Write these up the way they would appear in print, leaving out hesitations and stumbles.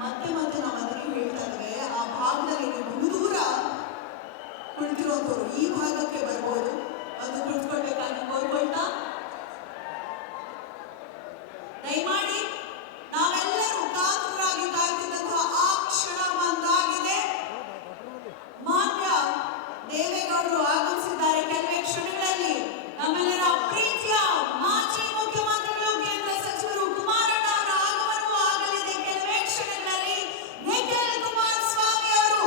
ಮತ್ತೆ ಮತ್ತೆ ನಾವು ಅದಕ್ಕೆ ಹೇಳ್ತಾ ಇದ್ವಿ, ಆ ಭಾಗದಲ್ಲಿ ಬಹುದೂರ ಕುಳಿತಿರುವಂಥವ್ರು ಈ ಭಾಗಕ್ಕೆ ಬರ್ಬೋದು, ಅದು ಕುಳಿತುಕೊಳ್ಬೇಕಾಗಿ ಕೋರ್ಕೊಳ್ತಾ ದಯಮಾಡಿ ನಾವೆಲ್ಲರೂ ಕಾತುರಾಗಿ ಕಾಯ್ತಿದ್ದಂತಹ ಆ ಕ್ಷಣ ಬಂದಾಗಿದೆ. ಮಾನ್ಯ ದೇವೇಗೌಡರು ಆಗಮಿಸಿದ್ದಾರೆ. ಕೆಲವೇ ಕ್ಷಣಗಳಲ್ಲಿ ನಮ್ಮೆಲ್ಲರ ಪ್ರೀತಿಯ ಮಾಜಿ ಮುಖ್ಯಮಂತ್ರಿಗಳು ಕೇಂದ್ರ ಸಚಿವರು ಕುಮಾರಣ್ಣ ಅವರ ಆಗಮನವೂ ಆಗಲಿದೆ. ಕೆಲವೇ ಕ್ಷಣಗಳಲ್ಲಿ ನಿಖಿಲ್ ಕುಮಾರಸ್ವಾಮಿ ಅವರು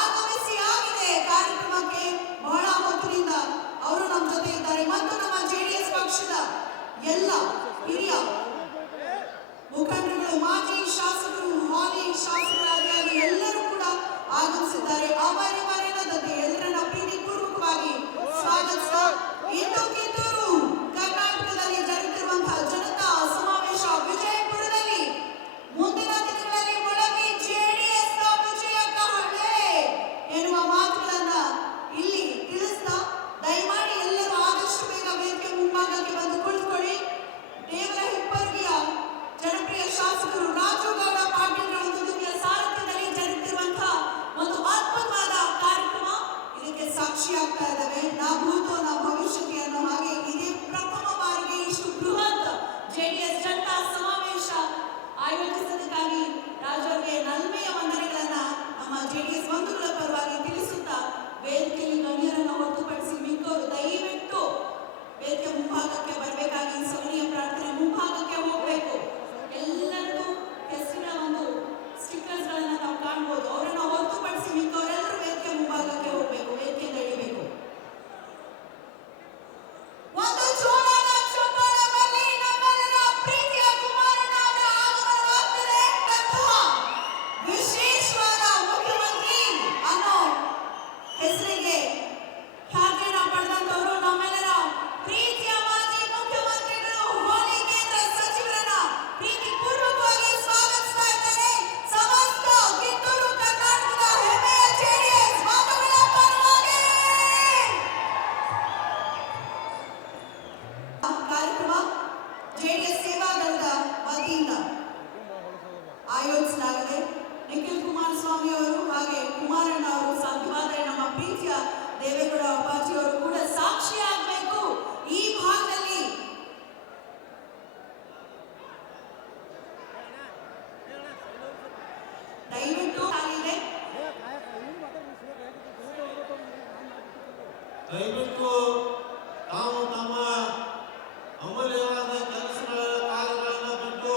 ಆಗಮಿಸಿ ಆಗಿದೆ ಕಾರ್ಯಕ್ರಮಕ್ಕೆ. ಬಹಳ ಹೊತ್ತಿನಿಂದ ಅವರು ನಮ್ಮ ಜೊತೆ ಇದ್ದಾರೆ ಮತ್ತು ನಮ್ಮ ಜೆಡಿಎಸ್ ಪಕ್ಷದ ಎಲ್ಲ ಹಿರಿಯ ಮುಖಂಡರುಗಳು, ಮಾಜಿ ಶಾಸಕರು, ಹಾಲಿ ಶಾಸಕರಾಗಿ ಎಲ್ಲರೂ ಕೂಡ ಆಗಮಿಸಿದ್ದಾರೆ. ಅವರವರನ್ನದಂತೆ ಎಲ್ಲರನ್ನ ಪ್ರೀತಿಪೂರ್ವಕವಾಗಿ ಸ್ವಾಗತಿಸ್ತಾ ಇಂದು ಕಿತ್ತೂರು ಕರ್ನಾಟಕದಲ್ಲಿ ಜರುಗುತ್ತಿರುವಂತಹ ಜನತಾ ಸಮಾವೇಶ ವಿಜಯಪುರದಲ್ಲಿ ಮುಂದಿನ ದಿನಗಳಲ್ಲಿ ಮೊಳಗಿ ಜೆಡಿಎಸ್ ವಿಜಯ ಕಹಳೆ ಎನ್ನುವ ಮಾತುಗಳನ್ನ ಇಲ್ಲಿ ತಿಳಿಸ್ತಾ ದಯಮಾಡಿ ಎಲ್ಲರೂ ಆದಷ್ಟು ಬೇಗ ವೇದಿಕೆ ಮುಂಭಾಗಕ್ಕೆ ಬಂದು ಕುಳಿತುಕೊಳ್ಳಿ. ದೇವರ ಹಿಪ್ಪರ್ಗಿಯ ಜನಪ್ರಿಯ ಶಾಸಕರು ರಾಜುಗೌಡ ಪಾಟೀಲ್ ಒಂದು ದಿವ್ಯ ಸಾರಥ್ಯದಲ್ಲಿ ಜರುಗುತ್ತಿರುವಂತಹ ಒಂದು ಅದ್ಭುತವಾದ ಕಾರ್ಯಕ್ರಮ ಇದಕ್ಕೆ ಸಾಕ್ಷಿಯಾಗ್ತಾ ಇದ್ದಾವೆ. ನಾ ಭೂತೋ ನಾ ಭವಿಷ್ಯತಿ ಅನ್ನೋ ಹಾಗೆ ಇದೇ ಪ್ರಥಮ ಬಾರಿಗೆ ಇಷ್ಟು ಬೃಹತ್ ಜೆಡಿಎಸ್ ಜನತಾ ಸಮಾವೇಶ ಆಯೋಜಿಸಿದ್ದಕ್ಕಾಗಿ ರಾಜರಿಗೆ ನಲ್ಮೆಯ ವಂದನೆಗಳನ್ನ ನಮ್ಮ ಜೆಡಿಎಸ್ ಬಂಧುಗಳ ಪರವಾಗಿ ತಿಳಿಸುತ್ತಾ ವೇದಿಕೆಯಲ್ಲಿ ಗಣ್ಯರನ್ನು ಹೊರತುಪಡಿಸಿ ಮಿಕ್ಕವರು ದಯವಿಟ್ಟು ವೇದಿಕೆ ಮುಂಭಾಗಕ್ಕೆ ಬರಬೇಕಾಗಿ ಸವನಿಯ ಪ್ರಾರ್ಥನೆ. ಮುಂಭಾಗಕ್ಕೆ ಹೋಗಬೇಕು. ಎಲ್ಲರದ್ದು ಹೆಸರಿನ ಒಂದು ಸ್ಟಿಕ್ಕರ್ಸ್ ಗಳನ್ನ ನಾವು ಕಾಣಬಹುದು. ಅವರನ್ನು ಹೊರತುಪಡಿಸಿ ಮಿಕ್ಕವರೆಲ್ಲರೂ ವೇದಿಕೆ ಮುಂಭಾಗಕ್ಕೆ ಹೋಗಬೇಕು, ವೇದಿಕೆಯಿಂದ ಇಳಿಬೇಕು. ಒಂದು ಜೋರಾದ ಚಪ್ಪಾಳೆ ಬರಲಿ. ನಮ್ಮೆಲ್ಲರ ಪ್ರೀತಿಯ ಕುಮಾರಣ್ಣ ಅವರ ಆಗಮನವಾಗ್ತದೆ. ವಿಶೇಷವಾದ ಮುಖ್ಯಮಂತ್ರಿ ಅನ್ನೋ ಹೆಸರಿಗೆ ಖ್ಯಾತಿಯನ್ನ ಪಡೆದಂತವರು ನಮ್ಮೆಲ್ಲರ ಪ್ರೀತಿಯ ಮಾಜಿ ಮುಖ್ಯಮಂತ್ರಿಗಳು, ಹಾಲಿ ಕೇಂದ್ರ ಸಚಿವರನ್ನ ಪ್ರೀತಿ ಪೂರ್ವಕವಾಗಿ ಸ್ವಾಗತಿಸ್ತಾ ಇದ್ದಾರೆ. ಸಮಸ್ತ ಕಿತ್ತೂರು ಕರ್ನಾಟಕದ ಹೆಮ್ಮೆಯ ಜೆಡಿಎಸ್ ಬಂಧುಗಳ ಪರವಾಗಿ ಕಾರ್ಯಕ್ರಮ ಜೆಡಿಎಸ್ ಸೇವಾದಳದ ವತಿಯಿಂದ ಆಯೋಜಿಸಲಾಗಿದೆ. ನಿಖಿಲ್ ಕುಮಾರಸ್ವಾಮಿ ಅವರು ಹಾಗೆ ಕುಮಾರಣ್ಣ ಅವರು ಸಾಧ್ಯವಾದರೆ ನಮ್ಮ ಪ್ರೀತಿಯ ದೇವೇಗೌಡ ಅಪ್ಪಾಜಿ ಅವರು ಕೂಡ ಸಾಕ್ಷಿಯಾಗಬೇಕು. ಈ ಭಾಗದಲ್ಲಿ ದಯವಿಟ್ಟು ಆಗಿದೆ. ದಯವಿಟ್ಟು ತಾವು ತಮ್ಮ ಅಮೂಲ್ಯವಾದ ಕೆಲಸಗಳ ಕಾರ್ಯಗಳನ್ನು ಬಿಟ್ಟು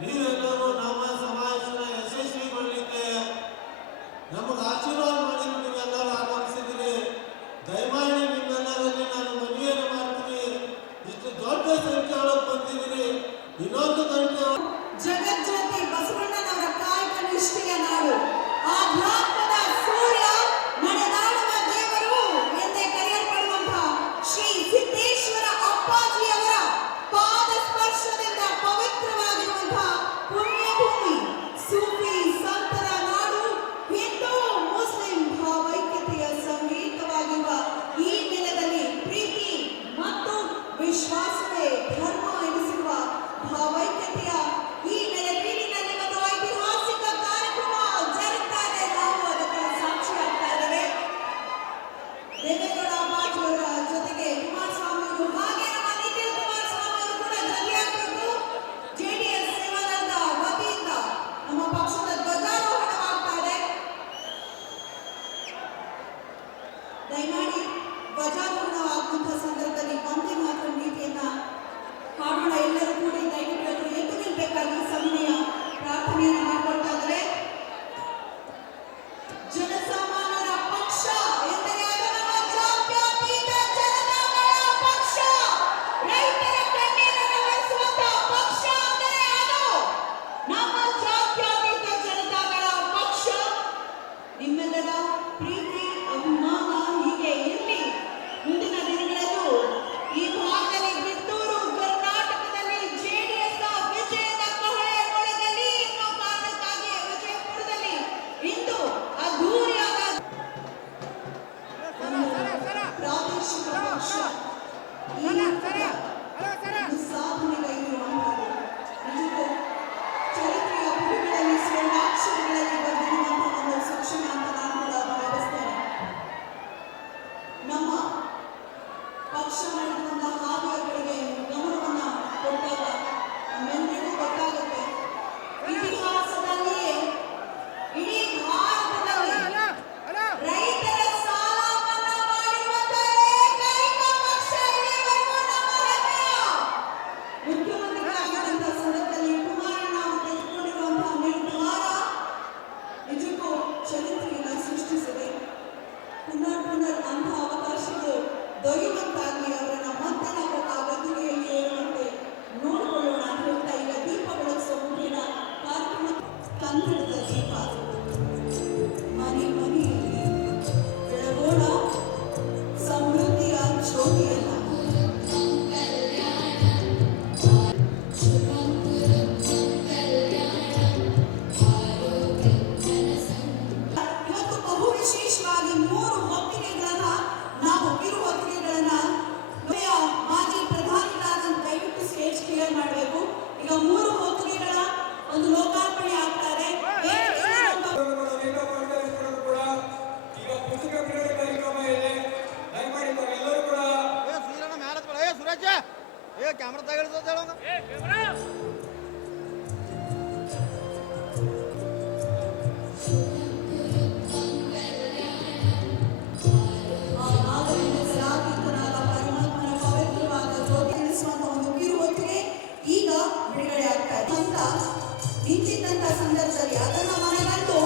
ನೀವೆಲ್ಲರೂ ನಮ್ಮ ಸಮಾವೇಶನ ಯಶಸ್ವಿಗೊಳ್ಳಲಿಕ್ಕೆ ನಮಗೆ ಆಶೀರ್ವಾದ ಮಾಡಿ ನೀವೆಲ್ಲರೂ ಆಗಮಿಸಿದ್ದೀರಿ. ದಯಮಾಡಿ ನಿಮ್ಮೆಲ್ಲರಲ್ಲಿ ನಾನು ಮನವಿಯನ್ನು ಮಾಡ್ತೀನಿ. ಇಷ್ಟು ದೊಡ್ಡ ಸಂಖ್ಯೆಯೊಳಗೆ ಬಂದಿದ್ದೀರಿ. ಇನ್ನೊಂದು ಗಂಟೆ ಜಗಜ್ಯೋತಿ ಬಸವಣ್ಣನವರ ಕಾಯಕ ನಿಷ್ಠೆಯ ನಾಡು, ಆಧ್ಯಾತ್ಮದ ಸೂರ್ಯ ನಡೆದಾಡುವ ದೇವರು ಎಂದೇ ಕರೆಯಲ್ಪಡುವಂತಹ ಶ್ರೀ ಸಿದ್ದೇಶ್ವರ ಅಪ್ಪಾಜಿಯವರ ಪಾದ ಸ್ಪರ್ಶದಿಂದ ಪವಿತ್ರವಾಗಿರುವಂತಹ ಪುಣ್ಯಭೂಮಿ, ಸೂಫಿ ಸಂತರ ನಾಡು, ಹಿಂದೂ ಮುಸ್ಲಿಂ ಭಾವೈಕ್ಯತೆಯ ಸಂಗೀತವಾಗಿರುವ ಈ ನೆಲದಲ್ಲಿ ಪ್ರೀತಿ ಮತ್ತು ವಿಶ್ವಾಸವೇ ಧರ್ಮ ಎನಿಸಿರುವ ಭಾವೈಕ್ಯತೆಯ ಈ ನೆಲೆಬೀಡಿನಲ್ಲಿ ಒಂದು ಐತಿಹಾಸಿಕ ಕಾರ್ಯಕ್ರಮ ಜರುಗ್ತಾ ಇದೆ. ನಾವು ಅದಕ್ಕೆ ಸಾಕ್ಷಿಯಾಗ್ತಾ ಇದ್ದೇವೆ. ದೇವೇಗೌಡ ಅಪ್ಪಾಜಿ ಅವರ ಜೊತೆಗೆ ಕುಮಾರಸ್ವಾಮಿ ಅವರು ಹಾಗೆ ನಮ್ಮ ನಿಖಿಲ್ ಕುಮಾರಸ್ವಾಮಿ ಅವರು ಕೂಡ ಜೊತೆಯಾಗಬೇಕು. ಜೆಡಿಎಸ್ ಸೇವಾದಳದ ವತಿಯಿಂದ ನಮ್ಮ ಪಕ್ಷದ ಧ್ವಜಾರೋಹಣವಾಗ್ತಾ ಇದೆ. ದಯಮಾಡಿ ಧ್ವಜಾರೋಹಣವಾಗುವಂತಹ ಸಂದರ್ಭದಲ್ಲಿ ಒಂದೇ ಮಾತ್ರ ನೀತಿಯನ್ನ ಹಾಡೋಣ. ಎಲ್ಲರೂ ಕೂಡಿ ದಯವಿಟ್ಟು ಎದ್ದು ನಿಲ್ಬೇಕಾಗಿ ಸಮಯ ಪ್ರಾರ್ಥನೆಯನ್ನು ಮಾಡಿಕೊಳ್ತಾ ಇದ್ದಾರೆ. ಜನಸಾಮಾನ್ಯರ ಪಕ್ಷ ಎಂದರೆ ಅದು ನಮ್ಮ ಜಾತ್ಯತೀತ ಜನತಾದಳ ಪಕ್ಷ. ರೈತರ ಕಣ್ಣೀರನ್ನು ಒರೆಸುವಂತಹ ಪಕ್ಷ ಅಂದರೆ ಅದು ನಮ್ಮ ಜಾತ್ಯತೀತ ಜನತಾದಳ ಪಕ್ಷ. ನಿಮ್ಮೆಲ್ಲರ ಪ್ರೀತಿ ಅಭಿಮಾನ ಹೀಗೆ ಇರಲಿ. ಮುಂದಿನ ದಿನಗಳಲ್ಲೂ ಈ ಭಾಗದಲ್ಲಿ ಕಿತ್ತೂರು ಕರ್ನಾಟಕದಲ್ಲಿ ಜೆಡಿಎಸ್ ವಿಜಯದ ಕಹಳೆ ಮೊಳಗಲಿ ಅನ್ನೋ ಕಾರಣ ಅಕ್ಷರಗಳಲ್ಲಿ ಬರೆದಿರುವಂತಹ ಒಂದು ಶಿಕ್ಷಣ ಅಂತ ನಾನು ಕೂಡ ಭಾವಿಸ್ತೇನೆ. ನಮ್ಮ ಪಕ್ಷ ನಡೆದಂತಹ ಹಾದಿಗಳಿಗೆ ಗಮನವನ್ನ ಕೊಟ್ಟಾಗ ನಮ್ಮೆಲ್ಲರಿಗೂ ಗೊತ್ತಾಗುತ್ತೆ, ಇತಿಹಾಸದಲ್ಲಿಯೇ ಇಡೀ ಭಾರತದಲ್ಲಿ ರೈತರ ಸಾಲ ಮನ್ನಾ ಮಾಡಿರುವಂತಹ ಏಕೈಕ ಪಕ್ಷ ಇಲ್ಲಿವರೆಗೂ ನಮ್ಮ ಹೆಮ್ಮೆಯ ಮುಖ್ಯಮಂತ್ರಿಗಳಾಗಿದ್ದಂತಹ ಸಂದರ್ಭದಲ್ಲಿ ಕುಮಾರಣ್ಣ ಅವರು ತೆಗೆದುಕೊಂಡಿರುವಂತಹ ನಿರ್ಧಾರ ನಿಜಕ್ಕೂ ಚರಿತ್ರೆಯನ್ನು ಸೃಷ್ಟಿಸಿದೆ. ಪುನರ್ ಅಂತಹ ಅವಕಾಶಗಳು ದೊರೆಯುವಂತಾಗಿ ಅವರನ್ನ ಮತ್ತೆ ನಾವು ಆ ಗದ್ದುಗೆಯಲ್ಲಿ ಏರುವಂತೆ ನೋಡಿಕೊಳ್ಳೋಣ ಅಂತ ಹೇಳ್ತಾ ಈಗ ದೀಪ ಬೆಳಗಿಸುವ ಮುಂದಿನ ಕಾರ್ಯಕ್ರಮ ಕನ್ನಡದ ದೀಪ ಮನೆ ಮನೆಯಲ್ಲಿ ಬೆಳಗೋಣ ಸಮೃದ್ಧಿಯ ಜ್ಯೋತಿಯನ್ನ. ಇವತ್ತು ಬಹು ವಿಶೇಷವಾಗಿ 3 ಹೊತ್ತಿಗೆಗಳನ್ನ ನಾವು ಕಿರು ಹೊತ್ತಿಗೆಗಳನ್ನ ಮಾಜಿ ಪ್ರಧಾನಿಗಳಾದಂತ ದಯವಿಟ್ಟು ಸ್ಟೇಜ್ ಕ್ಲಿಯರ್ ಮಾಡಬೇಕು. ಈಗ 3 ಹೊತ್ತಿಗೆಗಳ ಒಂದು ಲೋಕಾರ್ಪಣೆ ಆಗ್ತಾರೆ. ಕ್ಯಾಮ್ರಾ ತಗೊಳ್ತದ ಪರಮಾತ್ಮನ ಪವಿತ್ರವಾದ ಜ್ಯೋತಿ ತಿಳಿಸುವಂತಹ ಒಂದು ಕಿರು ಹೊತ್ತಿಗೆ ಈಗ ಬಿಡುಗಡೆ ಆಗ್ತಾ ಇದೆ ಅಂತ ನಿಂತಿದ್ದಂತ ಸಂದರ್ಭದಲ್ಲಿ ಅದನ್ನ ಮನಗಂಡು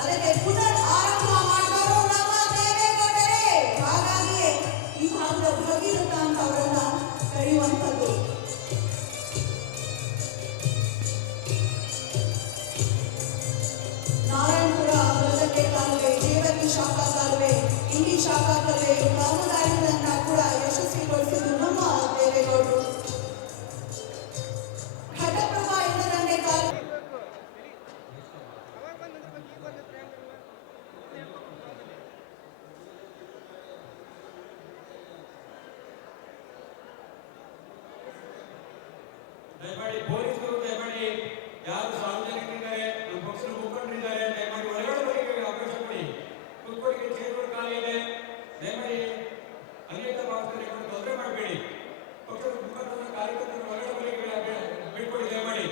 ಅದಕ್ಕೆ ಪುನರ್ ಆರಂಭ ಮಾಡಿದವರು ನಮ್ಮ ದೇವೇಗೌಡರೇ. ಹಾಗಾಗಿಯೇ ಈ ಭಾಗದ ಭಗೀರಥ ಅಂತ ಅವರನ್ನ ಕರೆಯುವಂಥದ್ದು. ನಾರಾಯಣಪುರ ಬಲಗಟ್ಟೆ ಕಾಲುವೆ, ದೇವಗಿ ಶಾಖಾ ಕಾಲುವೆ, ಇಂಡಿ ಶಾಖಾ ಕಾಲುವೆ ಕಾಮಗಾರಿಗಳನ್ನ ಕೂಡ ಯಶಸ್ವಿಗೊಳಿಸಿದ್ದು ನಮ್ಮ ದೇವೇಗೌಡರು. ಘಟಪ್ರಭಾ ಎಡದಂಡೆ ಕಾಲುವೆ ದಯಮಾಡಿ ಪೊಲೀಸರು ದಯಮಾಡಿ ಯಾರು ಸಾರ್ವಜನಿಕರಿದ್ದಾರೆ, ನಮ್ಮ ಪಕ್ಷದ ಮುಖಂಡರಿದ್ದಾರೆ, ದಯಮಾಡಿ ಒಳಗಡೆ ಬರಲಿಕ್ಕೆ ಅವಕಾಶ ಕೊಡಿ. ಕೂತ್ಕೊಳ್ಳಿಕ್ಕೆ ಚೇರ್ಗಳು ಖಾಲಿ ಇದೆ. ದಯಮಾಡಿ ಅನೇಕ ಭಾಗದಲ್ಲಿ ತೊಂದರೆ ಮಾಡಬೇಡಿ. ಪಕ್ಷದ ಮುಖಂಡರ ಕಾರ್ಯಕರ್ತರು ಒಳಗಡೆ ಬರಲಿಕ್ಕೆ ಬಿಟ್ಕೊಡಿ ದಯಮಾಡಿ.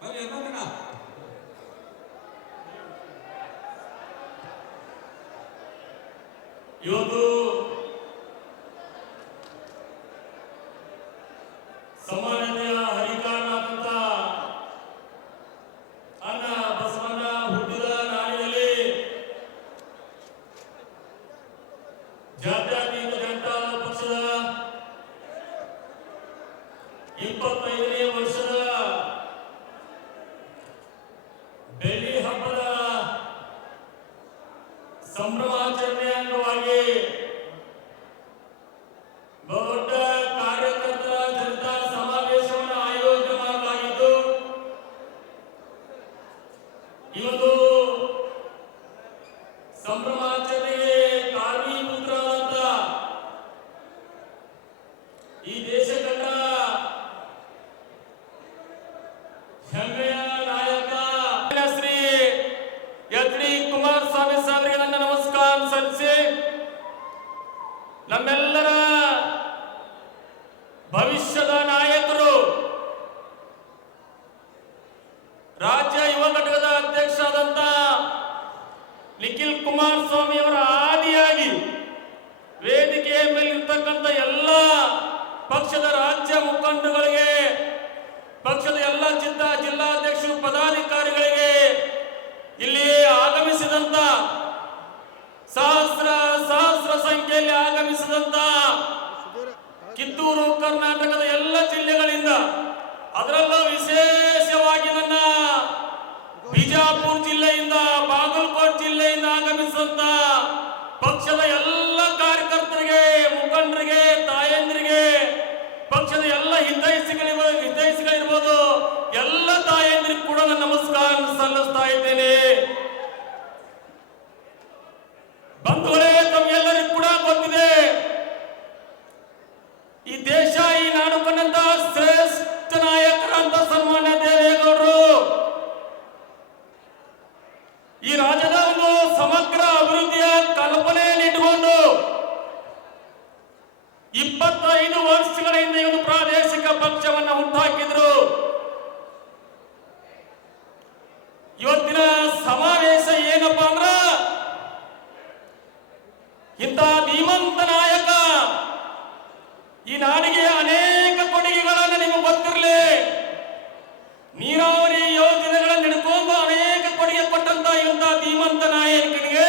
ಬನ್ನಿ ಹನುಮಂತಣ್ಣ. ಇವತ್ತು ಸಮಾನತೆಯ ಹರಿಕಾರನಾದಂತ ಅಣ್ಣ ಬಸವಣ್ಣ ಹುಟ್ಟಿದ ನಾಡಿನಲ್ಲಿ ಜಾತ್ಯತೀತ ಜನತಾ ಪಕ್ಷದ 25ನೇ ವರ್ಷದ ಬೆಳ್ಳಿ ಹಬ್ಬದ ಸಂಭ್ರಮಾಚರಣೆ ಅಂಗವಾಗಿ ದೊಡ್ಡ ಕಾರ್ಯಕರ್ತರ ಜನತಾ ಸಮಾವೇಶವನ್ನು ಆಯೋಜನೆ ಮಾಡಲಾಗಿದ್ದು, ಇವತ್ತು ಸಂಭ್ರಮಾಚರಣೆಗೆ ಕಾರಣೀಭೂತರಾದಂತ ಈ ದೇಶ ಕಂಡ ಹೆಮ್ಮೆಯ ನಾಯಕ ಶ್ರೀ ಎಚ್ ಡಿ ಕುಮಾರಸ್ವಾಮಿ ಸಾಹೇಬರಿಗೆ ನನ್ನ ನಮಸ್ಕಾರ ಸಲ್ಲಿಸಿ, ನಮ್ಮೆಲ್ಲರ ಭವಿಷ್ಯದ ನಾಯಕರು, ರಾಜ್ಯ ಯುವ ಘಟಕದ ಅಧ್ಯಕ್ಷರಾದಂತ ನಿಖಿಲ್ ಕುಮಾರಸ್ವಾಮಿ ಅವರ ಆದಿಯಾಗಿ ವೇದಿಕೆಯ ಮೇಲೆ ಇರ್ತಕ್ಕಂಥ ಎಲ್ಲ ಪಕ್ಷದ ರಾಜ್ಯ ಮುಖಂಡಗಳಿಗೆ, ಪಕ್ಷದ ಎಲ್ಲ ಜಿಲ್ಲಾಧ್ಯಕ್ಷರು, ಪದಾಧಿಕಾರಿಗಳಿಗೆ, ಇಲ್ಲಿ ಆಗಮಿಸಿದಂತ ಸಹಸ್ರ ಸಂಖ್ಯೆಯಲ್ಲಿ ಆಗಮಿಸಿದಂತ ಕಿತ್ತೂರು ಕರ್ನಾಟಕದ ಎಲ್ಲ ಜಿಲ್ಲೆಗಳಿಂದ, ಅದರಲ್ಲೂ ವಿಶೇಷವಾಗಿ ನನ್ನ ಬಿಜಾಪುರ ಜಿಲ್ಲೆಯಿಂದ, ಬಾಗಲಕೋಟೆ ಜಿಲ್ಲೆಯಿಂದ ಆಗಮಿಸಿದಂತ ಪಕ್ಷದ ಎಲ್ಲ ಕಾರ್ಯಕರ್ತರಿಗೆ, ಮುಖಂಡರಿಗೆ, ತಾಯಂದಿರಿಗೆ, ಪಕ್ಷದ ಎಲ್ಲ ಹಿತೈಷಿಗಳಿರ್ಬೋದು, ಎಲ್ಲ ತಾಯಂದಿರಿಗೆ ಕೂಡ ನಾನು ನಮಸ್ಕಾರ ಸಲ್ಲಿಸ್ತಾ ಇದ್ದೇನೆ. ಬಂಧುಗಳೇ, ತಮ್ಮೆಲ್ಲರಿಗೂ ಕೂಡ ಗೊತ್ತಿದೆ, ಈ ದೇಶ, ಈ ನಾಡು ಕಂಡಂತ ಸನ್ಮಾನ್ಯ ದೇವೇಗೌಡರು ಈ ರಾಜ್ಯದ ಒಂದು ಸಮಗ್ರ ಅಭಿವೃದ್ಧಿಯ ಕಲ್ಪನೆಯನ್ನು ಇಟ್ಟುಕೊಂಡು 25 ವರ್ಷಗಳ ಹಿಂದೆ ಒಂದು ಪ್ರಾದೇಶಿಕ ಪಕ್ಷವನ್ನ ಹುಟ್ಟುಹಾಕಿದ್ರು. ಇವತ್ತಿನ ಸಮಾವೇಶ ಏನಪ್ಪಾ ಅಂದ್ರ ಇಂಥ ಧೀಮಂತ ನಾಯಕ ಈ ನಾಡಿಗೆ ಅನೇಕ ಕೊಡುಗೆಗಳನ್ನು ನಿಮಗೆ ಗೊತ್ತಿರಲಿ. ನೀರಾವರಿ ಯೋಜನೆಗಳನ್ನು ಹಿಡ್ಕೊಂಡು ಅನೇಕ ಕೊಡುಗೆ ಕೊಟ್ಟಂತ ಇಂಥ ಧೀಮಂತ ನಾಯಕನಿಗೆ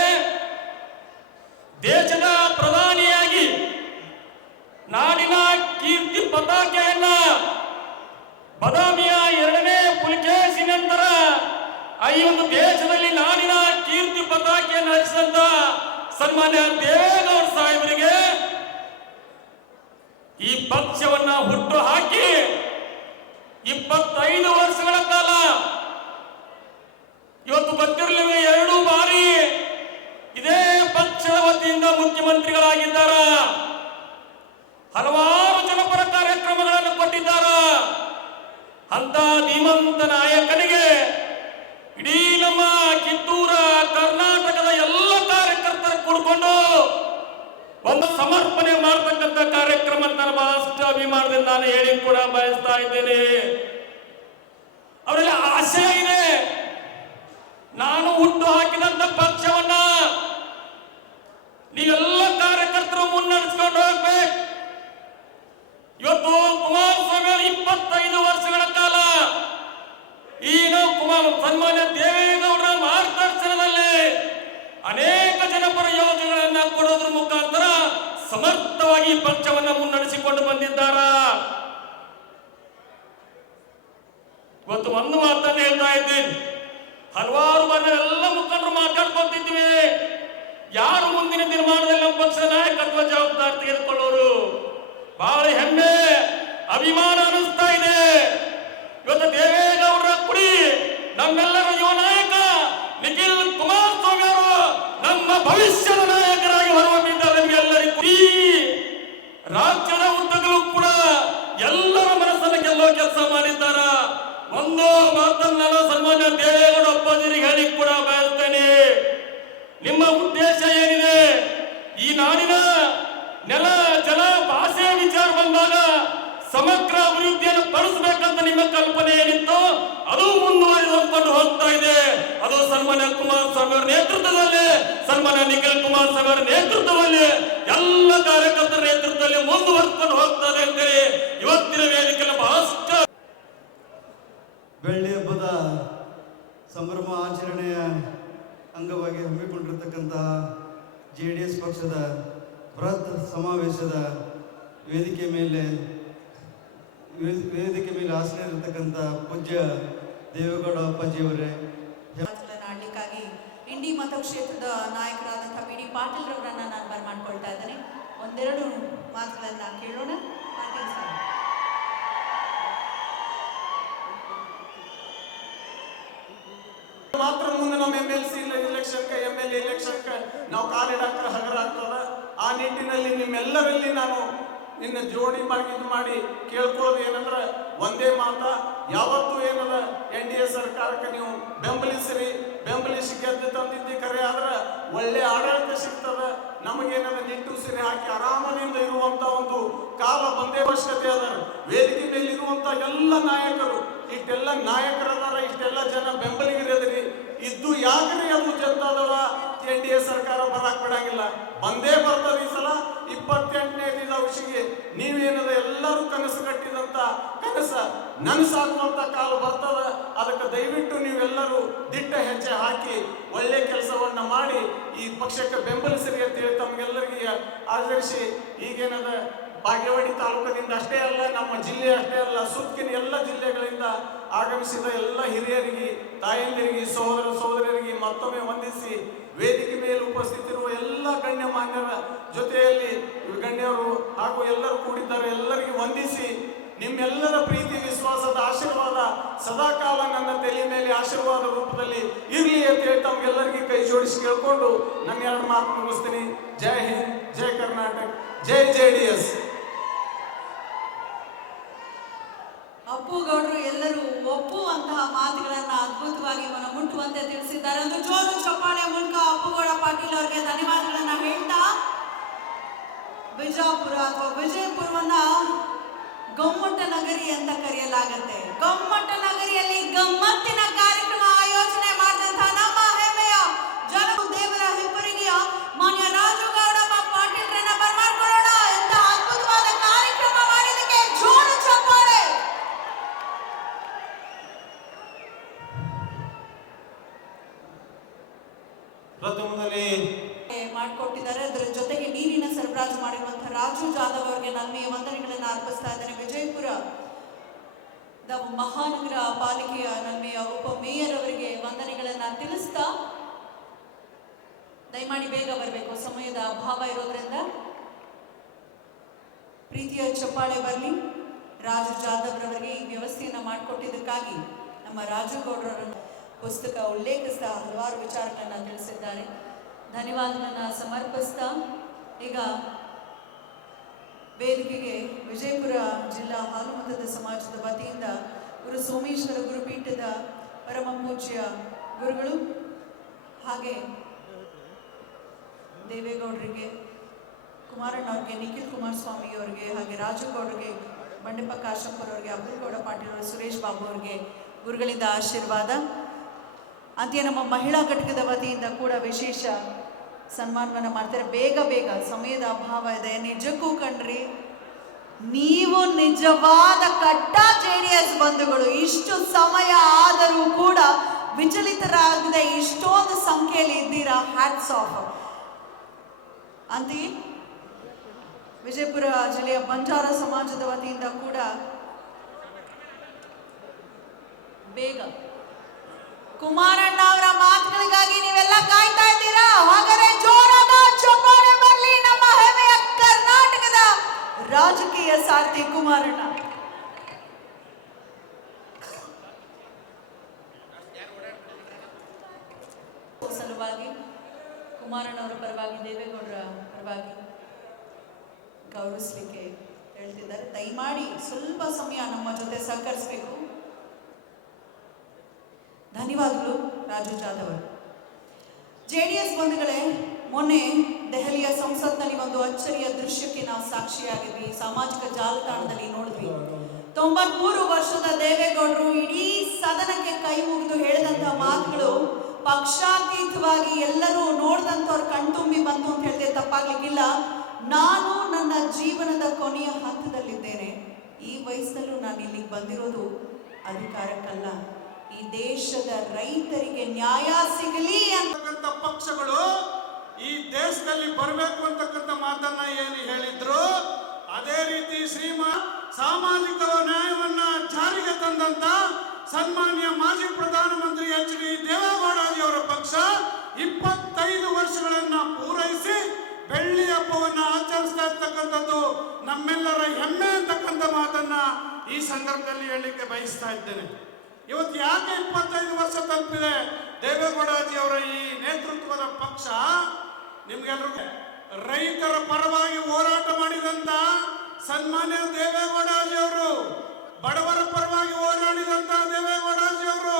ದೇಶದ ಪ್ರಧಾನಿಯಾಗಿ ನಾಡಿನ ಕೀರ್ತಿ ಪತಾಕೆಯನ್ನ ಬದಾಮಿಯ 2ನೇ ಪುಲಿಕೇಶಿ ನಂತರ ಈ ಒಂದು ದೇಶದಲ್ಲಿ ನಾಡಿನ ಕೀರ್ತಿ ಪತಾಕೆಯನ್ನು ಹಚ್ಚಿದಂತ ಸನ್ಮಾನ್ಯ ದೇವೇಗೌಡ ಸಾಹೇಬರಿಗೆ ಈ ಪಕ್ಷವನ್ನ ಹುಟ್ಟು ಹಾಕಿ 25 ವರ್ಷಗಳ ಕಾಲ ಇವತ್ತು ಗೊತ್ತಿರಲಿವೆ 2 ಬಾರಿ ಇದೇ ಪಕ್ಷದ ವತಿಯಿಂದ ಮುಖ್ಯಮಂತ್ರಿಗಳಾಗಿದ್ದಾರ. ಹಲವಾರು ಜನಪರ ಕಾರ್ಯಕ್ರಮಗಳನ್ನು ಕೊಟ್ಟಿದ್ದಾರ. ಅಂತ ಧೀಮಂತ ನಾಯಕನಿಗೆ ಇಡೀ ನಮ್ಮ ಕಿತ್ತೂರ ಕರ್ನಾಟಕದ ಎಲ್ಲ ಕಾರ್ಯಕರ್ತರ ಕೂಡಿಕೊಂಡು ಒಂದು ಸಮರ್ಪಣೆ ಮಾಡತಕ್ಕಂಥ ಕಾರ್ಯಕ್ರಮ ನಾನು ಬಹಳಷ್ಟು ಅಭಿಮಾನದಿಂದ ನಾನು ಹೇಳಿ ಕೂಡ ಬಯಸ್ತಾ ಇದ್ದೇನೆ. ಅವರೆಲ್ಲ ಆಶಯ ಇದೆ, ನಾನು ಹುಟ್ಟು ಹಾಕಿದಂತ ಪಕ್ಷವನ್ನ ನೀವೆಲ್ಲ ಕಾರ್ಯಕರ್ತರು ಮುನ್ನಡೆಸ್ಕೊಂಡು ಹೋಗ್ಬೇಕು. ಇವತ್ತು ಕುಮಾರಸ್ವಾಮಿ ಅವರು 25 ವರ್ಷಗಳ ಕಾಲ ಸನ್ಮಾನ್ಯ ದೇವೇಗೌಡರ ಮಾರ್ಗದರ್ಶನದಲ್ಲಿ ಅನೇಕ ಜನಪರ ಯೋಜನೆಗಳನ್ನ ಕೊಡೋದ್ರ ಮುಖಾಂತರ ಸಮರ್ಥವಾಗಿ ಪಕ್ಷವನ್ನ ಮುನ್ನಡೆಸಿಕೊಂಡು ಬಂದಿದ್ದಾರ. ಇವತ್ತು ಒಂದು ಮಾತನ್ನು ಹೇಳ್ತಾ ಇದ್ದೀನಿ, ಹಲವಾರು ಬಾರಿ ಎಲ್ಲ ಮುಖಂಡರು ಮಾತಾಡ್ಕೊತಿದ್ವಿ, ಯಾರು ಮುಂದಿನ ನಿರ್ಮಾಣದಲ್ಲಿ ನಮ್ಮ ಪಕ್ಷದ ನಾಯಕತ್ವ ಜವಾಬ್ದಾರಿ ತೆಗೆದುಕೊಳ್ಳೋರು. ಬಹಳ ಹೆಮ್ಮೆ ಅಭಿಮಾನ ಅನಿಸ್ತಾ ಇದೆ. ಇವತ್ತು ದೇವೇಗೌಡರ ಕುಡಿ ನಮ್ಮೆಲ್ಲರ ಯುವ ನಾಯಕ ನಿಖಿಲ್ ಕುಮಾರಸ್ವಾಮಿ ಅವರು ನಮ್ಮ ಭವಿಷ್ಯದ ನಾಯಕರಾಗಿ ಹೊರಹೊಮ್ಮಿದ್ದಾರೆ. ನಿಮಗೆಲ್ಲರಿಗೂ ಈ ರಾಜ್ಯದ ಉದ್ದಗಲೂ ಕೂಡ ಎಲ್ಲರ ಮನಸ್ಸನ್ನು ಗೆಲ್ಲೋ ಕೆಲಸ ಮಾಡಿದ್ದಾರ. ಒಂದು ಮಾತನ್ನು ನಾನು ಸನ್ಮಾನ್ಯ ದೇವೇಗೌಡ ಅಪ್ಪಾಜಿರಿಗೆ ಹೇಳಿ ಕೂಡ ಬಯಸ್ತೇನೆ. ನಿಮ್ಮ ಉದ್ದೇಶ ಏನಿದೆ? ಈ ನಾಡಿನ ನೆಲ ಜಲ ಭಾಷೆ ವಿಚಾರ ಬಂದಾಗ ಸಮಗ್ರ ಅಭಿವೃದ್ಧಿಯನ್ನು ಪಡಿಸಬೇಕಂತ ನಿಮ್ಮ ಕಲ್ಪನೆ ಏನಿತ್ತು ಅದು ಮುಂದುವರಿದುಕೊಂಡು ಹೋಗ್ತಾ ಇದೆ. ಅದು ಸನ್ಮಾನ್ಯ ಕುಮಾರಸ್ವಾಮಿ ಅವರ ನೇತೃತ್ವದಲ್ಲಿ, ಸನ್ಮಾನ್ಯ ನಿಖಿಲ್ ಕುಮಾರಸ್ವಾಮಿ ಅವರ ನೇತೃತ್ವದಲ್ಲಿ, ಎಲ್ಲ ಕಾರ್ಯಕರ್ತರ ನೇತೃತ್ವದಲ್ಲಿ ಮುಂದುವರಿದುಕೊಂಡು ಹೋಗ್ತದೆ ಅಂತೇಳಿ ಇವತ್ತಿನ ವೇದಿಕೆಯಲ್ಲಿ ಬಹಳಷ್ಟು ಬೆಳ್ಳಿ ಹಬ್ಬದ ಸಂಭ್ರಮ ಆಚರಣೆಯ ಅಂಗವಾಗಿ ಹಮ್ಮಿಕೊಂಡಿರತಕ್ಕಂತಹ JDS ಪಕ್ಷದ ಬೃಹತ್ ಸಮಾವೇಶದ ವೇದಿಕೆ ಮೇಲೆ ಆಸೀನರಿರ್ತಕ್ಕಂಥ ಪೂಜ್ಯ ದೇವೇಗೌಡ ಅಪ್ಪಾಜಿಯವರೇ, ಆಡ್ಲಿಕ್ಕಾಗಿ ಇಂಡಿ ಮತಕ್ಷೇತ್ರದ ನಾಯಕರಾದಂತಹ BD ಪಾಟೀಲ್ ರವರನ್ನ ನಾನು ಬರಮಾಡ್ಕೊಳ್ತಾ ಇದ್ದೇನೆ. ಒಂದೆರಡು ಮಾತುಗಳನ್ನ ಕೇಳೋಣ. ಪಾಟೀಲ್ ಸರ್. ಮಾತ್ರ ಮುಂದೆ ನಮ್ಮ MLC ಇಲೆಕ್ಷನ್ಗೆ MLA ಇಲೆಕ್ಷನ್ಗೆ ನಾವು ಕಾಲಿಡಾಕ ಹಗರ ಆಗ್ತದ. ಆ ನಿಟ್ಟಿನಲ್ಲಿ ನಿಮ್ಮೆಲ್ಲರಲ್ಲಿ ನಾನು ನಿನ್ನ ಜೋಡಿ ಮಾಡಿ ಕೇಳ್ಕೊಳ್ಳೋದು ಏನಂದ್ರೆ ಒಂದೇ ಮಾತ, ಯಾವತ್ತೂ ಏನದ NDA ಸರ್ಕಾರಕ್ಕೆ ನೀವು ಬೆಂಬಲಿಸಿ ಗೆದ್ದು ತಂದಿದ್ದಿ ಖರೆ ಆದ್ರೆ ಒಳ್ಳೆ ಆಡಳಿತ ಸಿಗ್ತದ. ನಮಗೇನದ ನಿಟ್ಟುಸಿರಿ ಹಾಕಿ ಆರಾಮದಿಂದ ಇರುವಂತ ಒಂದು ಕಾಲ ಬಂದೇ ಅವಶ್ಯಕತೆ ಅದ. ವೇದಿಕೆ ಮೇಲೆ ಇರುವಂತ ಎಲ್ಲ ನಾಯಕರು, ಇಷ್ಟೆಲ್ಲ ನಾಯಕರದಾರ, ಇಷ್ಟೆಲ್ಲ ಜನ ಬೆಂಬಲಿಗರದ್ರಿ ಇದ್ದು ಯಾಕ್ರಿ ಅದು ಜನತಾದಳ NDA ಸರ್ಕಾರ ಬರಾಕ್ ಬಿಡಂಗಿಲ್ಲ. ಬಂದೇ ಬರ್ತದ. ಈ ಸಲ 28ನೇ ದಿವಸಿಗೆ ನೀವೇನದ ಎಲ್ಲರೂ ಕನಸು ಕಟ್ಟಿದಂತ ಕನಸ ನನಸಾಗುವಂತ ಕಾಲ ಬರ್ತದ. ಅದಕ್ಕೆ ದಯವಿಟ್ಟು ನೀವೆಲ್ಲರೂ ದಿಟ್ಟ ಹೆಜ್ಜೆ ಹಾಕಿ ಒಳ್ಳೆ ಕೆಲಸವನ್ನ ಮಾಡಿ ಈ ಪಕ್ಷಕ್ಕೆ ಬೆಂಬಲಿಸಿರಿ ಅಂತೇಳಿ ತಮ್ಗೆಲ್ಲರಿಗೆ ಆಚರಿಸಿ, ಈಗೇನದ ಬಾಗೇವಾಡಿ ತಾಲೂಕದಿಂದ ಅಷ್ಟೇ ಅಲ್ಲ, ನಮ್ಮ ಜಿಲ್ಲೆ ಅಷ್ಟೇ ಅಲ್ಲ, ಸುತ್ತಿನ ಎಲ್ಲ ಜಿಲ್ಲೆಗಳಿಂದ ಆಗಮಿಸಿದ ಎಲ್ಲ ಹಿರಿಯರಿಗೆ, ತಾಯಂದಿರಿಗೆ, ಸಹೋದರಿಯರಿಗೆ ಮತ್ತೊಮ್ಮೆ ವಂದಿಸಿ, ವೇದಿಕೆ ಮೇಲೆ ಉಪಸ್ಥಿತಿರುವ ಎಲ್ಲ ಗಣ್ಯಮಾನ್ಯರ ಜೊತೆಯಲ್ಲಿ ಗಣ್ಯರು ಹಾಗೂ ಎಲ್ಲರೂ ಕೂಡಿದ್ದಾರೆ, ಎಲ್ಲರಿಗೆ ವಂದಿಸಿ ನಿಮ್ಮೆಲ್ಲರ ಪ್ರೀತಿ ವಿಶ್ವಾಸದ ಆಶೀರ್ವಾದ ಸದಾಕಾಲ ನನ್ನ ತಲೆ ಮೇಲೆ ಆಶೀರ್ವಾದ ರೂಪದಲ್ಲಿ ಇರಲಿ ಅಂತ ಹೇಳಿ ತಮ್ಗೆಲ್ಲರಿಗೆ ಕೈ ಜೋಡಿಸಿ ಕೇಳ್ಕೊಂಡು ನನ್ನ 2 ಮಾತು ಮುಗಿಸ್ತೀನಿ. ಜೈ ಹಿಂದ್, ಜೈ ಕರ್ನಾಟಕ, ಜೈ JDS. ಅಪ್ಪುಗೌಡರು ಎಲ್ಲರೂ ಒಪ್ಪುವಂತಹ ಮಾತುಗಳನ್ನ ಅದ್ಭುತವಾಗಿ ಮನಮುಟ್ಟುವಂತೆ ತಿಳಿಸಿದ್ದಾರೆ. ಒಂದು ಜೋರು ಚಪ್ಪಾಳೆ ಮೂಲಕ ಅಪ್ಪುಗೌಡ ಪಾಟೀಲ್ ಅವರಿಗೆ ಧನ್ಯವಾದಗಳನ್ನ ಹೇಳ್ತಾ, ಬಿಜಾಪುರ ಅಥವಾ ವಿಜಯಪುರವನ್ನ ಗಮ್ಮಟ ನಗರಿ ಅಂತ ಕರೆಯಲಾಗುತ್ತೆ. ಗಮ್ಮಟ ನಗರಿಯಲ್ಲಿ ಗಮ್ಮತ್ತಿನ ಕಾರ್ಯಕ್ರಮ ಆಯೋಜನೆ ಮಾಡಿದಂತಹ ನಮ್ಮ ಹೆಮ್ಮೆಯ ದೇವರ ಹೆಬ್ಬರಿಗೆಯ ಮಾನ್ಯ ರಾಜುಗೌಡ ಪಾಟೀಲ್ರನ್ನ ಬರ್ಮಾಡ್ಕೊಳ್ಳೋಣ. ಎಂತ ಅದ್ಭುತವಾದ ಕಾರ್ಯಕ್ರಮ ಮಾಡಿದಕ್ಕೆ ಜೋರು ಚಪ್ಪಾಳೆ. ಪ್ರಥಮದಲ್ಲಿ ಮಾಡಿಕೊಟ್ಟಿದ್ದಾರೆ. ಅದರ ಜೊತೆಗೆ ನೀರಿನ ಸರಬರಾಜು ಮಾಡಿರುವಂತಹ ರಾಜು ಜಾಧವ್ ಅವರಿಗೆ ನನ್ಮೆಯ ವಂದನೆಗಳನ್ನು ಅರ್ಪಿಸ್ತಾ ಇದ್ದೇನೆ. ವಿಜಯಪುರ ಮಹಾನಗರ ಪಾಲಿಕೆಯ ನನ್ಮೆಯ ಉಪ ಮೇಯರ್ ಅವರಿಗೆ ವಂದನೆಗಳನ್ನ ತಿಳಿಸ್ತಾ, ದಯಮಾಡಿ ಬೇಗ ಬರಬೇಕು, ಸಮಯದ ಅಭಾವ ಇರೋದ್ರಿಂದ. ಪ್ರೀತಿಯ ಚಪ್ಪಾಳೆ ಬರಲಿ. ರಾಜು ಜಾಧವ್ ರವರಿಗೆ ಈ ವ್ಯವಸ್ಥೆಯನ್ನ ಮಾಡಿಕೊಟ್ಟಿದ್ದಕ್ಕಾಗಿ ನಮ್ಮ ರಾಜುಗೌಡರನ್ನು ಪುಸ್ತಕ ಉಲ್ಲೇಖಿಸ್ತಾ ಹಲವಾರು ವಿಚಾರಗಳನ್ನ ತಿಳಿಸಿದ್ದಾರೆ. ಧನ್ಯವಾದಗಳನ್ನ ಸಮರ್ಪಿಸ್ತಾ ಈಗ ವೇದಿಕೆಗೆ ವಿಜಯಪುರ ಜಿಲ್ಲಾ ಹಾಲುಮತದ ಸಮಾಜದ ವತಿಯಿಂದ ಗುರು ಸೋಮೇಶ್ವರ ಗುರುಪೀಠದ ಪರಮ ಪೂಜ್ಯ ಗುರುಗಳು ಹಾಗೆ ದೇವೇಗೌಡರಿಗೆ, ಕುಮಾರಣ್ಣ ಅವ್ರಿಗೆ, ನಿಖಿಲ್ ಕುಮಾರಸ್ವಾಮಿ ಅವರಿಗೆ, ಹಾಗೆ ರಾಜುಗೌಡರಿಗೆ, ಬಂಡೆಪ್ಪ ಕಾಶಪ್ಪರ್ ಅವರಿಗೆ, ಅಬ್ದುಲ್ ಗೌಡ ಪಾಟೀಲ್ ಅವರು, ಸುರೇಶ್ ಬಾಬು ಅವರಿಗೆ ಗುರುಗಳಿಂದ ಆಶೀರ್ವಾದ. ಅಂತ್ಯ ನಮ್ಮ ಮಹಿಳಾ ಘಟಕದ ವತಿಯಿಂದ ಕೂಡ ವಿಶೇಷ ಸನ್ಮಾನವನ್ನು ಮಾಡ್ತಾರೆ. ಬೇಗ ಬೇಗ, ಸಮಯದ ಅಭಾವ ಇದೆ. ನಿಜಕ್ಕೂ ಕಣ್ರಿ, ನೀವು ನಿಜವಾದ ಕಟ್ಟ JDS ಬಂಧುಗಳು. ಇಷ್ಟು ಸಮಯ ಆದರೂ ಕೂಡ ವಿಚಲಿತರಾಗದೆ ಇಷ್ಟೊಂದು ಸಂಖ್ಯೆಯಲ್ಲಿ ಇದ್ದೀರಾ. Hats off. ಅಂತೆಯೇ ವಿಜಯಪುರ ಜಿಲ್ಲೆಯ ಬಂಜಾರ ಸಮಾಜದ ವತಿಯಿಂದ ಕೂಡ ಬೇಗ ಕುಮಾರಣ್ಣ ಅವರ ಮಾತುಗಳಿಗಾಗಿ ನೀವೆಲ್ಲ ಕಾಯ್ತಾ ಇದ್ದೀರಾ. ಹಾಗಾದ್ರೆ ಜೋರಾದ ಚಪ್ಪಾಳೆ ಬರಲಿ ನಮ್ಮ ಹೆಮ್ಮೆಯ ಕರ್ನಾಟಕದ ರಾಜಕೀಯ ಸಾರಥಿ ಕುಮಾರಣ್ಣ. ಸಲುವಾಗಿ ಕುಮಾರಣ್ಣ ಅವರ ಪರವಾಗಿ, ದೇವೇಗೌಡರ ಪರವಾಗಿ ಗೌರವಿಸಲಿಕ್ಕೆ ಹೇಳ್ತಿದ್ದಾರೆ. ದಯಮಾಡಿ ಸ್ವಲ್ಪ ಸಮಯ ನಮ್ಮ ಜೊತೆ ಸಹಕರಿಸಬೇಕು. ಧನ್ಯವಾದಗಳು ರಾಜು ಜಾಧವ್. JDS ಬಂಧುಗಳೇ, ಮೊನ್ನೆ ದೆಹಲಿಯ ಸಂಸತ್ನಲ್ಲಿ ಒಂದು ಅಚ್ಚರಿಯ ದೃಶ್ಯಕ್ಕೆ ನಾವು ಸಾಕ್ಷಿಯಾಗಿದ್ವಿ. ಸಾಮಾಜಿಕ ಜಾಲತಾಣದಲ್ಲಿ ನೋಡಿದ್ವಿ. 93 ವರ್ಷದ ದೇವೇಗೌಡರು ಇಡೀ ಸದನಕ್ಕೆ ಕೈ ಮುಗಿದು ಹೇಳಿದಂತಹ ಮಾತುಗಳು ಪಕ್ಷಾತೀತವಾಗಿ ಎಲ್ಲರೂ ನೋಡಿದಂಥವ್ರು ಕಣ್ತುಂಬಿ ಬಂತು ಅಂತ ಹೇಳಿದ್ರೆ ತಪ್ಪಾಗ್ಲಿಕ್ಕಿಲ್ಲ. ನಾನು ನನ್ನ ಜೀವನದ ಕೊನೆಯ ಹಂತದಲ್ಲಿದ್ದೇನೆ. ಈ ವಯಸ್ಸಲ್ಲೂ ನಾನು ಇಲ್ಲಿಗೆ ಬಂದಿರೋದು ಅಧಿಕಾರಕ್ಕಲ್ಲ, ಈ ದೇಶದ ರೈತರಿಗೆ ನ್ಯಾಯ ಸಿಗಲಿ ಅಂತಕ್ಕಂಥ ಪಕ್ಷಗಳು ಈ ದೇಶದಲ್ಲಿ ಬರಬೇಕು ಅಂತಕ್ಕಂಥ ಮಾತನ್ನ ಏನು ಹೇಳಿದ್ರು, ಅದೇ ರೀತಿ ಸಾಮಾಜಿಕ ನ್ಯಾಯವನ್ನ ಜಾರಿಗೆ ತಂದಂತ ಸನ್ಮಾನ್ಯ ಮಾಜಿ ಪ್ರಧಾನಮಂತ್ರಿ HD ದೇವೇಗೌಡಜಿಯವರ ಪಕ್ಷ 25 ವರ್ಷಗಳನ್ನ ಪೂರೈಸಿ ಬೆಳ್ಳಿ ಹಬ್ಬವನ್ನ ಆಚರಿಸ್ತಾ ಇರ್ತಕ್ಕಂಥದ್ದು ನಮ್ಮೆಲ್ಲರ ಹೆಮ್ಮೆ ಅಂತಕ್ಕಂಥ ಮಾತನ್ನ ಈ ಸಂದರ್ಭದಲ್ಲಿ ಹೇಳಲಿಕ್ಕೆ ಬಯಸ್ತಾ ಇದ್ದೇನೆ. ಇವತ್ತು ಯಾಕೆ 25 ವರ್ಷ ತಲುಪಿದೆ ದೇವೇಗೌಡಜಿ ಅವರ ಈ ನೇತೃತ್ವದ ಪಕ್ಷ? ನಿಮ್ಗೆಲ್ರಿಗೂ ರೈತರ ಪರವಾಗಿ ಹೋರಾಟ ಮಾಡಿದಂತ ಸನ್ಮಾನ್ಯ ದೇವೇಗೌಡಜಿ ಅವರು, ಬಡವರ ಪರವಾಗಿ ಹೋರಾಡಿದಂತ ದೇವೇಗೌಡಜಿ ಅವರು,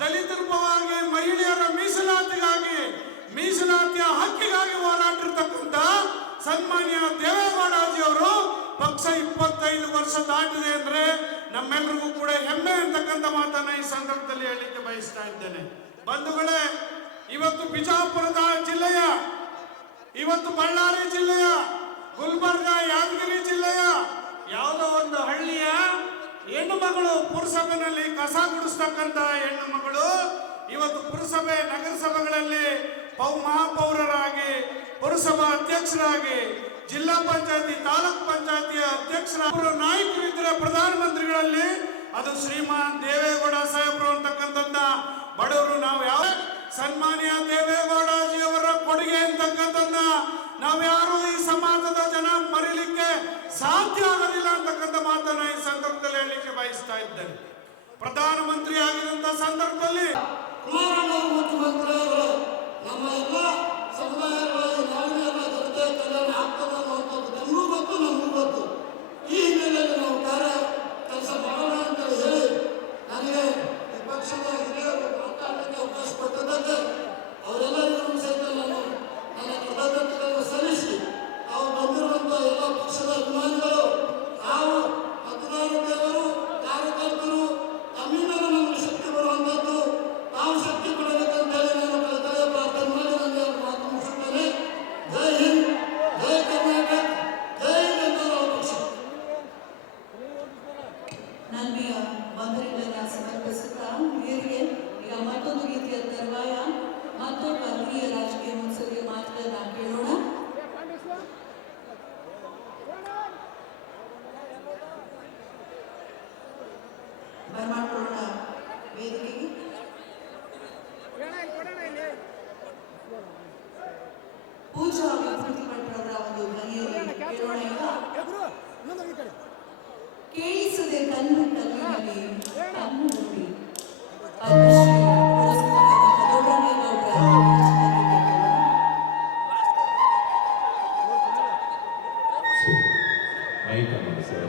ದಲಿತರ ಪರವಾಗಿ, ಮಹಿಳೆಯರ ಮೀಸಲಾತಿಯ ಹಕ್ಕಿಗಾಗಿ ಹೋರಾಟಿರ್ತಕ್ಕಂಥ ಸನ್ಮಾನ್ಯ ದೇವೇಗೌಡಜಿ ಅವರು ಪಕ್ಷ 25 ವರ್ಷ ದಾಟಿದೆ ಅಂದ್ರೆ ನಮ್ಮೆಲ್ಲರಿಗೂ ಕೂಡ ಹೆಮ್ಮೆ ಅಂತಕ್ಕಂಥ ಮಾತನ್ನ ಈ ಸಂದರ್ಭದಲ್ಲಿ ಹೇಳಲಿಕ್ಕೆ ಬಯಸ್ತಾ ಇದ್ದೇನೆ. ಬಂಧುಗಳೇ, ಇವತ್ತು ಬಿಜಾಪುರದ ಜಿಲ್ಲೆಯ, ಇವತ್ತು ಬಳ್ಳಾರಿ ಜಿಲ್ಲೆಯ, ಗುಲ್ಬರ್ಗ, ಯಾದಗಿರಿ ಜಿಲ್ಲೆಯ ಯಾವುದೋ ಒಂದು ಹಳ್ಳಿಯ ಹೆಣ್ಣು ಮಗಳು ಪುರಸಭೆಯಲ್ಲಿ ಕಸ ಗುಡಿಸ್ತಕ್ಕಂಥ ಹೆಣ್ಣು ಮಗಳು ಇವತ್ತು ಪುರಸಭೆ, ನಗರಸಭೆಗಳಲ್ಲಿ ಮಹಾಪೌರರಾಗಿ, ಪುರಸಭಾ ಅಧ್ಯಕ್ಷರಾಗಿ, ಜಿಲ್ಲಾ ಪಂಚಾಯತಿ, ತಾಲೂಕ್ ಪಂಚಾಯತಿಯ ಅಧ್ಯಕ್ಷರ ನಾಯಕರಿದ್ದರೆ ಪ್ರಧಾನಮಂತ್ರಿಗಳಲ್ಲಿ ಅದು ಶ್ರೀಮಾನ್ ದೇವೇಗೌಡ ಸಾಹೇಬರು ಅಂತಕ್ಕಂಥದ್ದ ಬಡವರು ನಾವು ಯಾವ ಸನ್ಮಾನ್ಯ ದೇವೇಗೌಡಜಿ ಅವರ ಕೊಡುಗೆ ಅಂತಕ್ಕಂಥದ್ದ ನಾವ್ಯಾರು ಈ ಸಮಾಜದ ಜನ ಮರೀಲಿಕ್ಕೆ ಸಾಧ್ಯ ಆಗೋದಿಲ್ಲ ಅಂತಕ್ಕಂಥ ಮಾತನ್ನ ಈ ಸಂದರ್ಭದಲ್ಲಿ ಹೇಳಲಿಕ್ಕೆ ಬಯಸ್ತಾ ಇದ್ದೇನೆ. ಪ್ರಧಾನಮಂತ್ರಿ ಆಗಿದಂತ ಸಂದರ್ಭದಲ್ಲಿ ಮುಖ್ಯಮಂತ್ರಿಗಳು ನಮ್ಮ ಎಲ್ಲ ಸಮುದಾಯಗಳಲ್ಲಿ ನಾವೆಲ್ಲ ಜನತೆ ಕಲ್ಯಾಣ ಆಗ್ತದೆ ಅನ್ನುವಂಥದ್ದು ನಮಗೂ ಗೊತ್ತು, ನಮಗೂ ಗೊತ್ತು. ಈ ಹಿನ್ನೆಲೆಯಲ್ಲಿ ನಾವು ಕೆಲಸ ಮಾಡೋಣ ಅಂತ ನನ್ಮೆಯ ವಂದನೆಗಳನ್ನು ಸಮರ್ಪಿಸುತ್ತಾ ಹಿರಿಯರಿಗೆ ಈಗ ಮತ್ತೊಂದು ರೀತಿಯ ತರುವಾಯ ಮತ್ತೊಬ್ಬ ಹಿರಿಯ ರಾಜಕೀಯ ಮುನ್ಸೂಚನೆಯ ಮಾತುಗಳನ್ನ ಕೇಳೋಣ. ಬರಮಾಡ್ಕೊಳ್ಳೋಣ ವೇದಿಕೆಗೆ. ಪೂಜಾ ವಿಭೂತಿ ಭಟ್ರವರ ಒಂದು ಧ್ವನಿಯಲ್ಲಿ ಕೇಳೋಣ ಈಗ. ಕೇಳಿಸದೆ ಕಣ್ಣು ಕಲ್ಲಿನಲ್ಲಿ ಕಣ್ಣು ನೋಡಿ ಪದ್ಮಶ್ರೀ ಪುರಸ್ಕೃತರಾದ ದೊಡ್ಡರಂಗೇಗೌಡರ ಮೈಕ್ ಅನ್ನು ಸರ್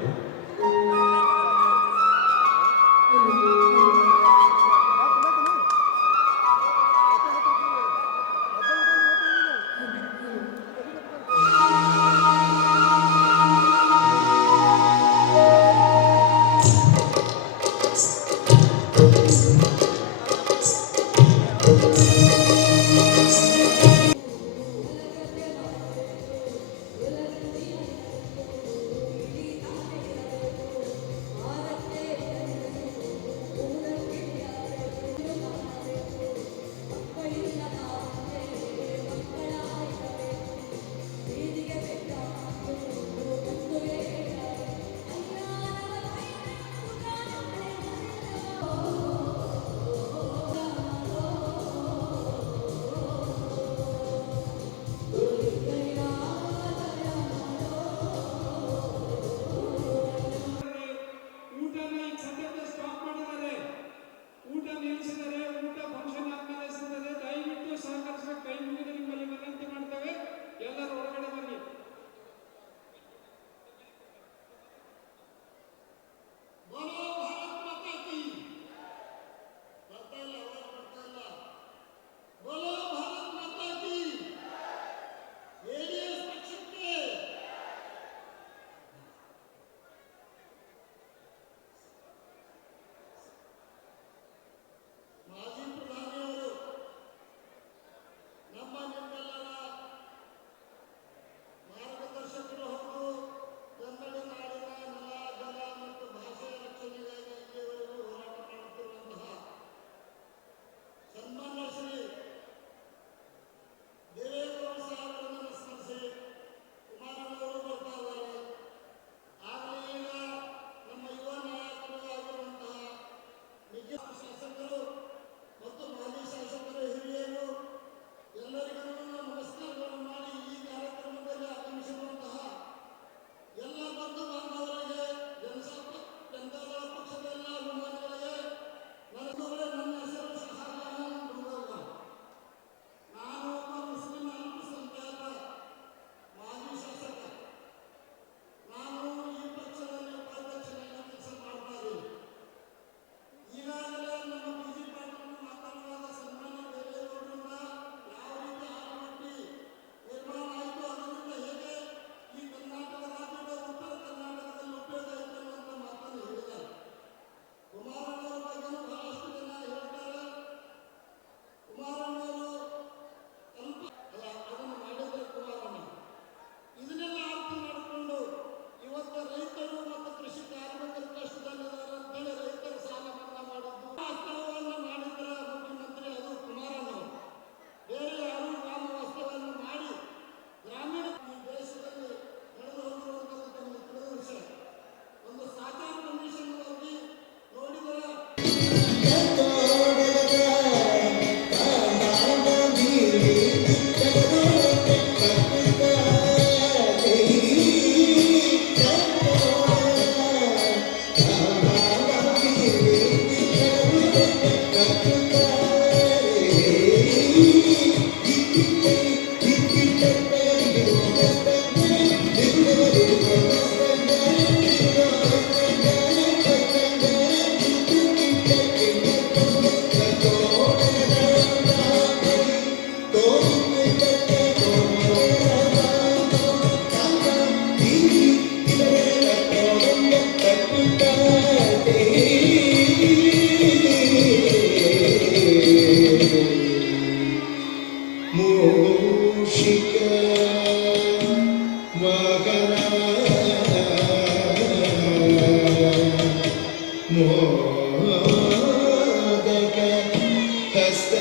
ಮೋದಕ ಹಸ್ತ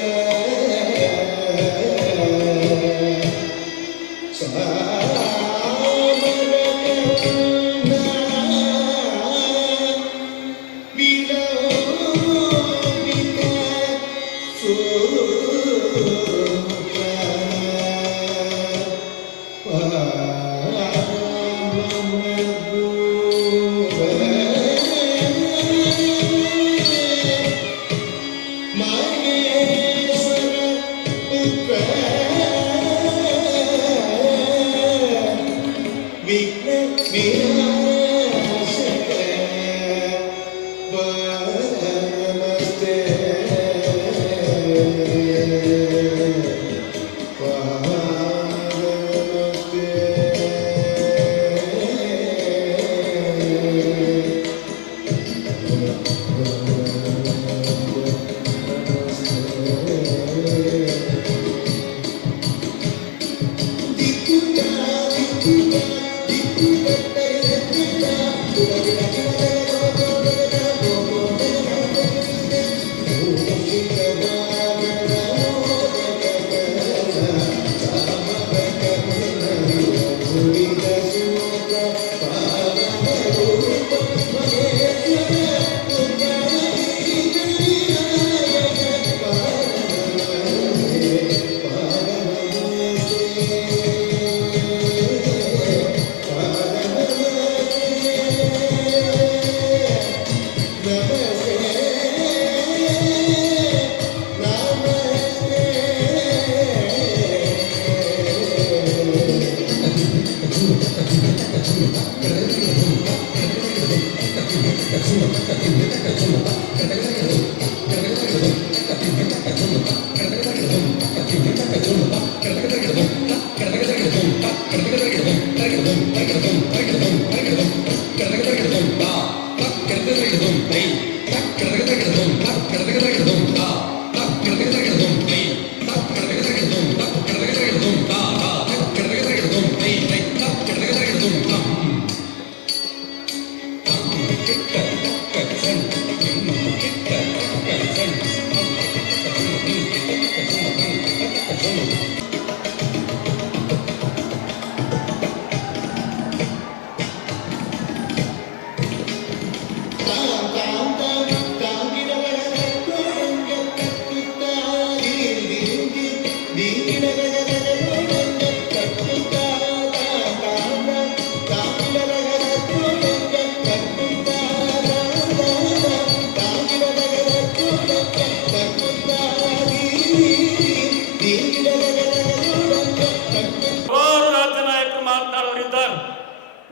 ಹಲವಾರು ರಾಜ್ಯ ನಾಯಕರು ಮಾತನಾಡೋರಿದ್ದಾರೆ.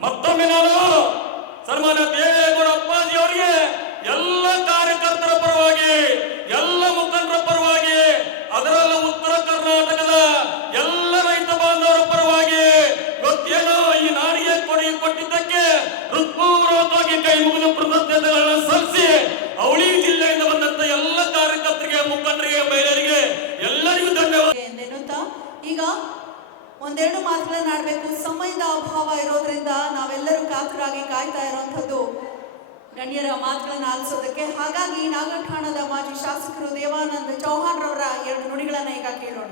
ಮತ್ತೊಮ್ಮೆ ನಾನು ಸನ್ಮಾನ್ಯ ದೇವೇಗೌಡ ಅಪ್ಪಾಜಿ ಅವರಿಗೆ ಎಲ್ಲ ಕಾರ್ಯಕರ್ತರ ಪರವಾಗಿ, ಎಲ್ಲ ಮುಖಂಡರ ಪರವಾಗಿ, ಅದರಲ್ಲೂ ಉತ್ತರ ಕರ್ನಾಟಕದ ಎಲ್ಲ ರೈತ ಬಾಂಧವರ ಪರವಾಗಿ ಇವತ್ತೇನೋ ಈ ನಾಡಿಗೆ ಕೊಡುಗೆ ಕೊಟ್ಟಿದ್ದಕ್ಕೆ ಹೃತ್ಪೂರ್ವಕವಾಗಿ ಕೈ ಮುಗಿದು ಕೃತಜ್ಞತೆಗಳನ್ನು ಸಲ್ಲಿಸಿ ಅವಳಿ ಜಿಲ್ಲೆಯಿಂದ ಬಂದಂತ ಎಲ್ಲ ಕಾರ್ಯಕರ್ತರಿಗೆ, ಮುಖಂಡರಿಗೆ, ಮಹಿಳೆಯರಿಗೆ ಎಲ್ಲರಿಗೂ ಧನ್ಯವಾದ ಎಂದೆನ್ನುತ್ತಾ ಈಗ ಒಂದೆರಡು ಮಾತುಗಳನ್ನ ಆಡಬೇಕು. ಸಮಯದ ಅಭಾವ ಇರೋದ್ರಿಂದ ನಾವೆಲ್ಲರೂ ಕಾತುರಾಗಿ ಕಾಯ್ತಾ ಇರುವಂಥದ್ದು ಗಣ್ಯರ ಮಾತುಗಳನ್ನ ಆಲಿಸೋದಕ್ಕೆ. ಹಾಗಾಗಿ ನಾಗಠಾಣದ ಮಾಜಿ ಶಾಸಕರು ದೇವಾನಂದ ಚೌಹಾಣ್ ರವರ ಎರಡು ನುಡಿಗಳನ್ನ ಈಗ ಕೇಳೋಣ.